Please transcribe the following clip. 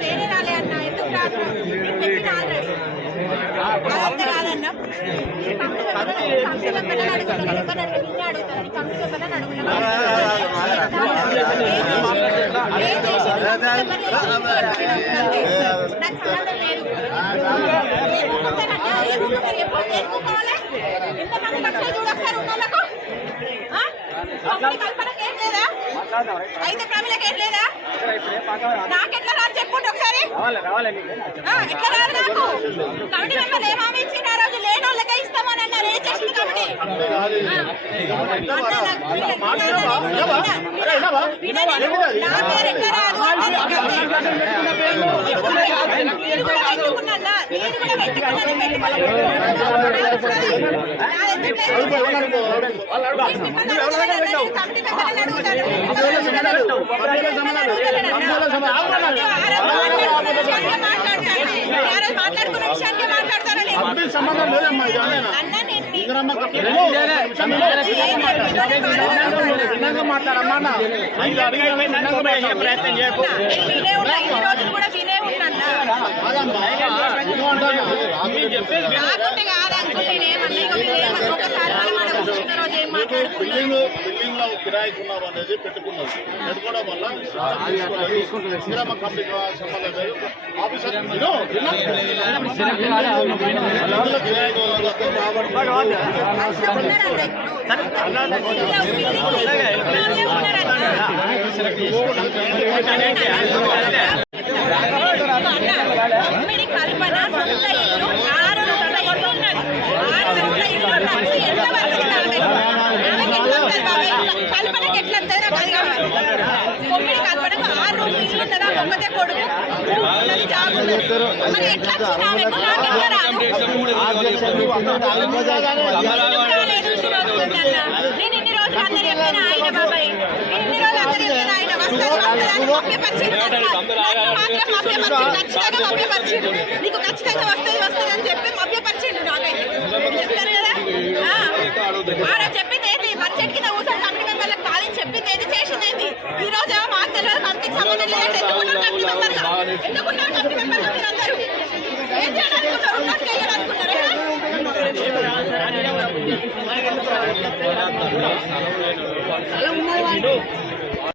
వేరే రాలే అన్న ఎందుకు రాదు పెట్టిన ఆల్రెడీ అదంతా కాదన్న కంపెనీ పిల్లలు అడుగుతున్నాను నిన్నే అడుగుతాను కంపెనీ పిల్లలు అడుగుతున్నాను నాకు సంబంధం లేదు ఎప్పుకోవాలి ఇంతమంది లక్షలు చూడొస్తారు ఉన్నోళ్ళకు కల్పనకి ఏం లేదా అయితే ప్రమిళకి ఏం లేదా నాకెట్లా రాదు చెప్పుంటే ఒకసారి ఎట్లా రాదు నాకు కమిటీ మెంబర్లు ఏం హామీ ఇచ్చింది ఆ రోజు లేని వాళ్ళకే ఇస్తామని అన్నారు ఏం చేసింది కమిటీ నా పేరు ఎట్లా రాదు నేను కూడా పెట్టుకున్నా మాట్లాడుకున్న విషయానికి మాట్లాడతారని ప్రయత్నం చేయకు వినే ఉన్నా ఇన్ని రోజులు కూడా వినే ఉన్నా కాకుంటే కాదనుకుంటే నేనేమన్నా ఒకసారి కూర్చున్న రోజు ఏం బిల్డింగ్ లో కిరాయికున్నాం అనేది పెట్టుకున్నది పెట్టుకోవడం వల్ల శ్రీరామ కంపెనీ సంబంధం లేదు ఆఫీసర్ కల్పన సొంత ఇల్లు 6 రూపాయలు ఉన్నది 6 రూపాయలు ఎంత వచ్చింది కల్పనకి ఎట్లా వస్తుంది నాకు అది కావాలి కొమ్మిడి కల్పనకు 6 రూపాయలు ఇల్లు ఉన్నదా ఒక్కతే కొడుకు మరి ఎట్లా నేను ఇన్ని రోజులు అందరు చెప్పిన ఆయన బాబాయ్ ఇన్ని రోజులు అందరు చెప్పిన ఆయన ఖచ్చితంగా మభ్యపరిచిండు నీకు ఖచ్చితంగా వస్తుంది అని చెప్పి మభ్యపరిచిండు నాకైతే చెప్తాను కదా ఆడ చెప్పింది ఏంటి బడ్జెట్ కింద కూర్చొని కమిటీ మెంబర్లకు ఖాళీ చెప్పింది ఏంటి చేసింది ఏంటి ఈ రోజు ఏమో మాకు తెలియదు కంపెనీకి సంబంధం లేదంటే ఎందుకున్నారు కమిటీ మెంబర్లు మీరందరూ ఏం చేయాలనుకుంటారు ఉన్నట్టు చేయాలనుకుంటారు